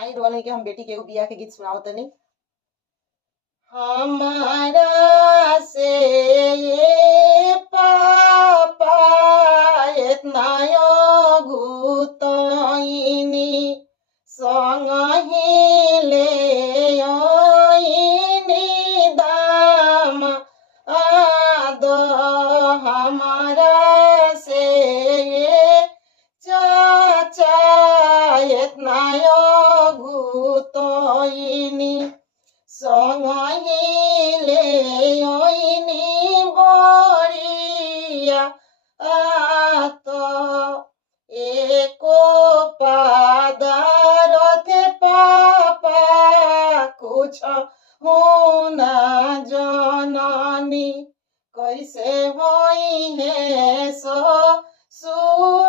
आई रोने के हम बेटी के एगो बियाह के गीत सुनाओ तनी। हमारा से ये पापा इतना गुतनी संग ही ले आईनी दाम आद हमारा से ये चाचा इतना गुतनी संग ही ले आईनी बड़िया आत एको पादारथे पापा कुछ होना जननी कैसे होई है ससुर